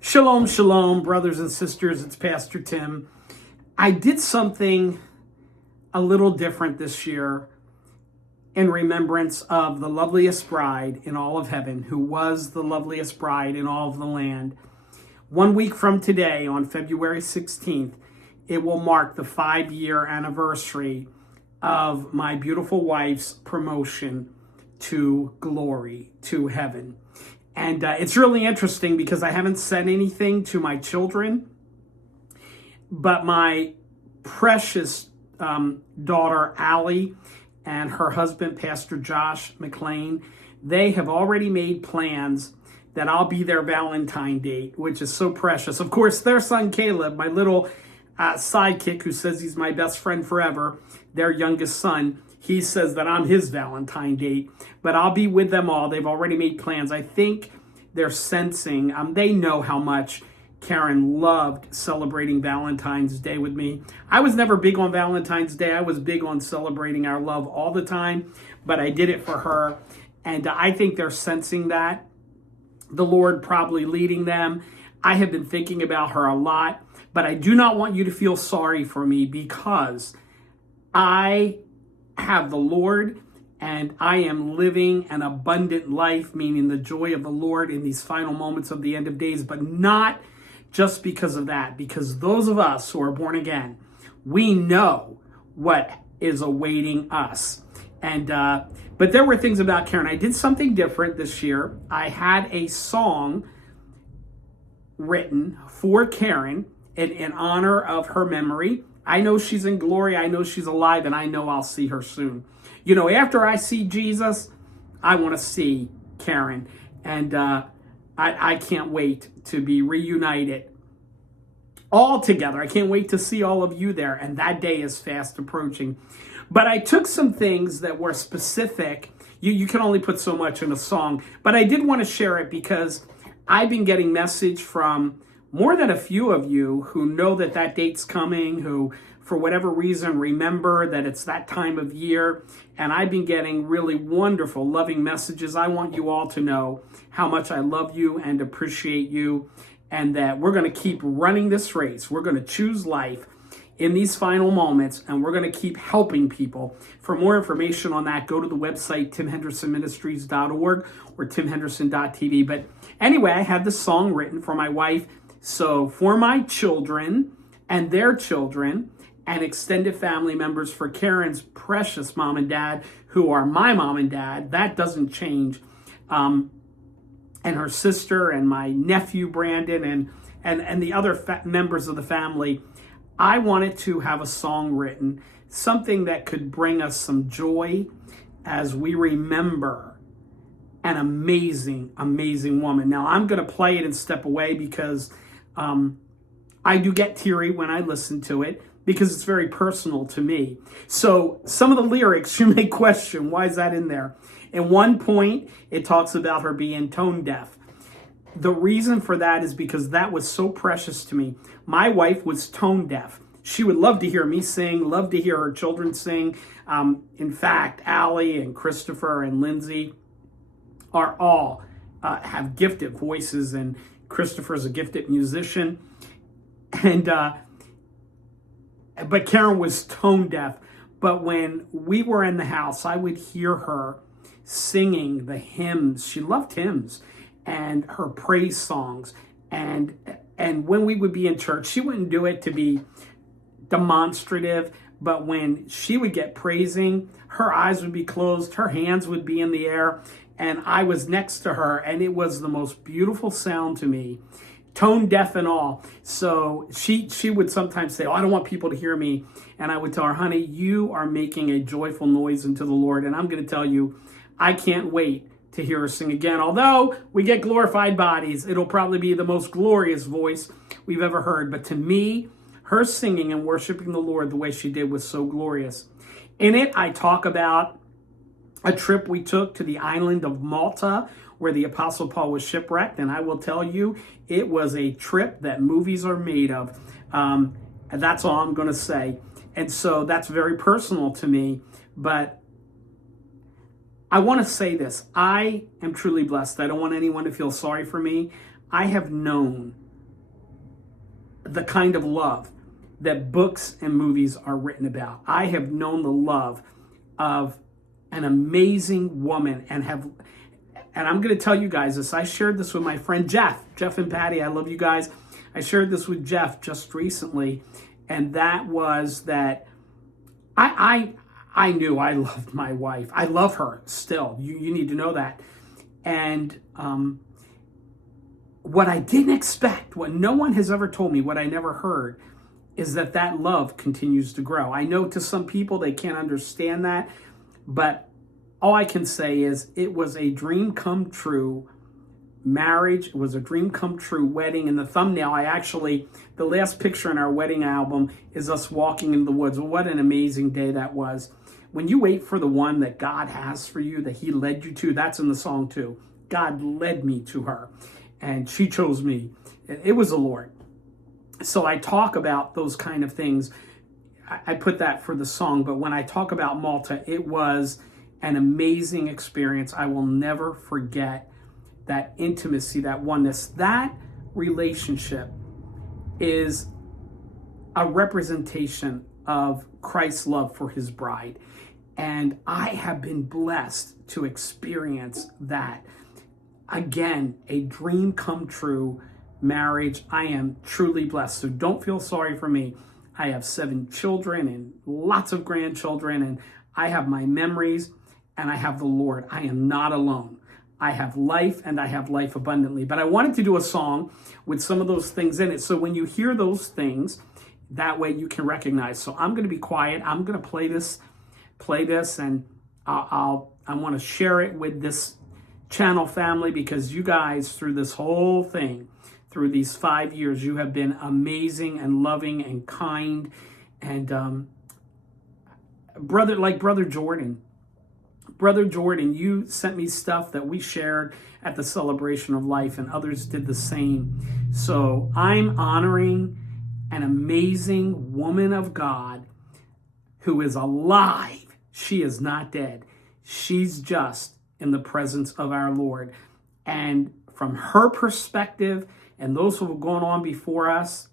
Shalom, shalom, brothers and sisters. It's Pastor Tim. I did something a little different this year in remembrance of the loveliest bride in all of heaven, who was the loveliest bride in all of the land. 1 week from today, on February 16th, it will mark the 5-year anniversary of my beautiful wife's promotion to glory, to heaven. And it's really interesting because I haven't said anything to my children, but my precious daughter, Allie, and her husband, Pastor Josh McLean, they have already made plans that I'll be their Valentine date, which is so precious. Of course, their son, Caleb, my little sidekick who says he's my best friend forever, their youngest son, he says that I'm his Valentine date, but I'll be with them all. They've already made plans. I think they're sensing, they know how much Karen loved celebrating Valentine's Day with me. I was never big on Valentine's Day. I was big on celebrating our love all the time, but I did it for her. And I think they're sensing that. The Lord probably leading them. I have been thinking about her a lot, but I do not want you to feel sorry for me because I have the Lord and I am living an abundant life, meaning the joy of the Lord in these final moments of the end of days, but not just because of that, because those of us who are born again, we know what is awaiting us. And but there were things about Karen. I did something different this year. I had a song written for Karen in honor of her memory. I know she's in glory. I know she's alive, and I know I'll see her soon. You know, after I see Jesus, I want to see Karen. And I can't wait to be reunited all together. I can't wait to see all of you there. And that day is fast approaching. But I took some things that were specific. You can only put so much in a song. But I did want to share it because I've been getting message from more than a few of you who know that that date's coming, who for whatever reason remember that it's that time of year. And I've been getting really wonderful, loving messages. I want you all to know how much I love you and appreciate you, and that we're going to keep running this race. We're going to choose life in these final moments, and we're going to keep helping people. For more information on that, go to the website timhendersonministries.org or timhenderson.tv. But anyway, I had this song written for my wife. So for my children and their children and extended family members, for Karen's precious mom and dad, who are my mom and dad, that doesn't change, and her sister and my nephew Brandon and the other members of the family, I wanted to have a song written, something that could bring us some joy as we remember an amazing, amazing woman. Now, I'm going to play it and step away because I do get teary when I listen to it because it's very personal to me. So some of the lyrics you may question, why is that in there? At one point, it talks about her being tone deaf. The reason for that is because that was so precious to me. My wife was tone deaf. She would love to hear me sing, love to hear her children sing. In fact, Allie and Christopher and Lindsay are all have gifted voices, and Christopher's a gifted musician. And but Karen was tone deaf. But when we were in the house, I would hear her singing the hymns. She loved hymns and her praise songs. And when we would be in church, she wouldn't do it to be demonstrative, but when she would get praising, her eyes would be closed, her hands would be in the air, and I was next to her, and it was the most beautiful sound to me, tone deaf and all. So she would sometimes say, "Oh, I don't want people to hear me," and I would tell her, "Honey, you are making a joyful noise unto the Lord," and I'm going to tell you, I can't wait to hear her sing again. Although we get glorified bodies, it'll probably be the most glorious voice we've ever heard. But to me, her singing and worshiping the Lord the way she did was so glorious. In it, I talk about a trip we took to the island of Malta, where the Apostle Paul was shipwrecked. And I will tell you, it was a trip that movies are made of. That's all I'm going to say. And so that's very personal to me. But I want to say this. I am truly blessed. I don't want anyone to feel sorry for me. I have known the kind of love that books and movies are written about. I have known the love of an amazing woman, and I'm going to tell you guys this. I shared this with my friend Jeff and Patty. I love you guys. I shared this with Jeff just recently, and that was that I knew I loved my wife. I love her still. You need to know that. And what I didn't expect, what no one has ever told me, what I never heard, is that love continues to grow. I know to some people they can't understand that, but all I can say is it was a dream come true marriage. It was a dream come true wedding. In the thumbnail, the last picture in our wedding album is us walking in the woods. Well, what an amazing day that was. When you wait for the one that God has for you, that he led you to, that's in the song too. God led me to her, and she chose me. It was the Lord. So I talk about those kind of things. I put that for the song, but when I talk about Malta, it was an amazing experience. I will never forget that intimacy, that oneness. That relationship is a representation of Christ's love for his bride. And I have been blessed to experience that. Again, a dream come true marriage. I am truly blessed. So don't feel sorry for me. I have 7 children and lots of grandchildren, and I have my memories, and I have the Lord. I am not alone. I have life, and I have life abundantly. But I wanted to do a song with some of those things in it. So when you hear those things, that way you can recognize. So I'm going to be quiet. I'm going to play this, and I want to share it with this channel family, because you guys, through this whole thing, through these 5 years, you have been amazing and loving and kind. And Brother Jordan, you sent me stuff that we shared at the Celebration of Life, and others did the same. So I'm honoring an amazing woman of God who is alive. She is not dead. She's just in the presence of our Lord. And from her perspective, and those who have gone on before us,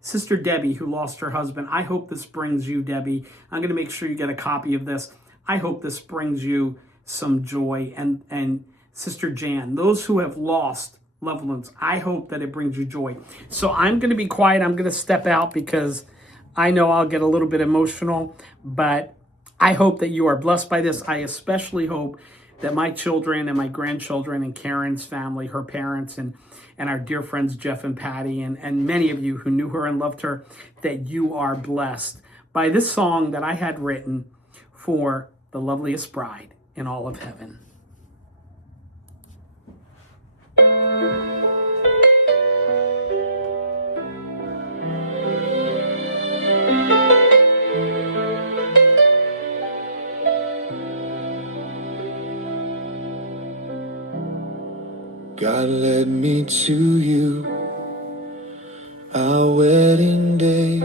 Sister Debbie, who lost her husband, I hope this brings you, Debbie. I'm going to make sure you get a copy of this. I hope this brings you some joy. And Sister Jan, those who have lost loved ones, I hope that it brings you joy. So I'm going to be quiet. I'm going to step out because I know I'll get a little bit emotional, but I hope that you are blessed by this. I especially hope that my children and my grandchildren and Karen's family, her parents, and our dear friends Jeff and Patty, and many of you who knew her and loved her, that you are blessed by this song that I had written for the loveliest bride in all of heaven. God led me to you, our wedding day,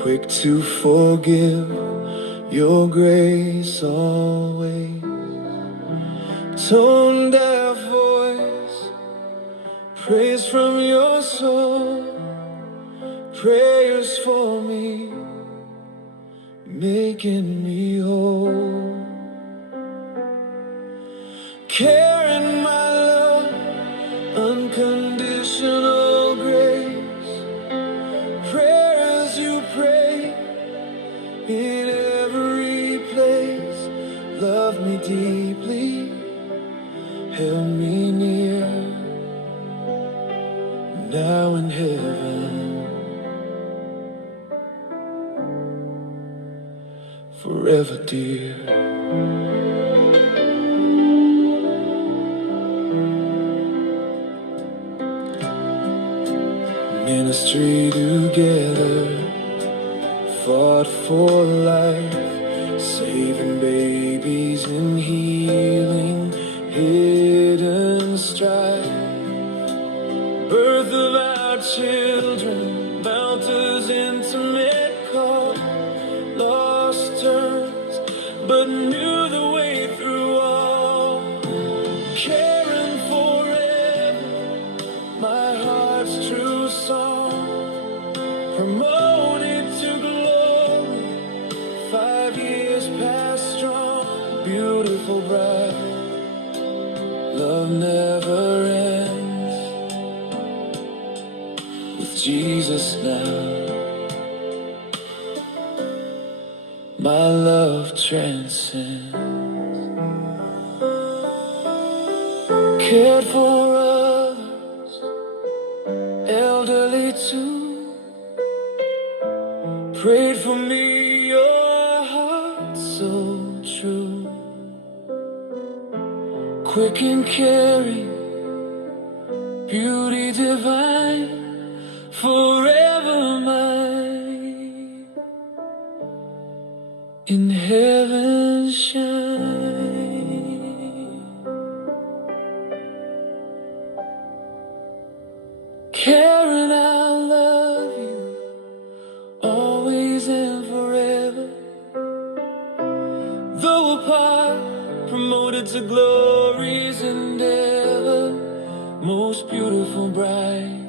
quick to forgive, your grace always. Tone deaf voice, praise from your soul, prayers for me, making me whole. Carrying my love, unconditional grace, prayers you pray in every place. Love me deeply, held me near, now in heaven, forever dear. Ministry together, fought for life, saving babies and healing hidden strife. Birth of our children, Malta's intimate call, lost turns, but knew the way through all. Caring for love never ends. With Jesus now, my love transcends. Cared for others, elderly too. Prayed for me, your heart so true. Quick and caring, beauty divine, forever mine. In heaven shine. Karen, I love you, always and forever. Though apart, promoted to glory's endeavor, most beautiful bride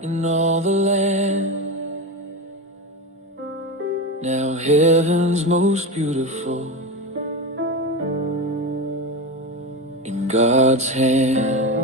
in all the land. Now heaven's most beautiful in God's hand.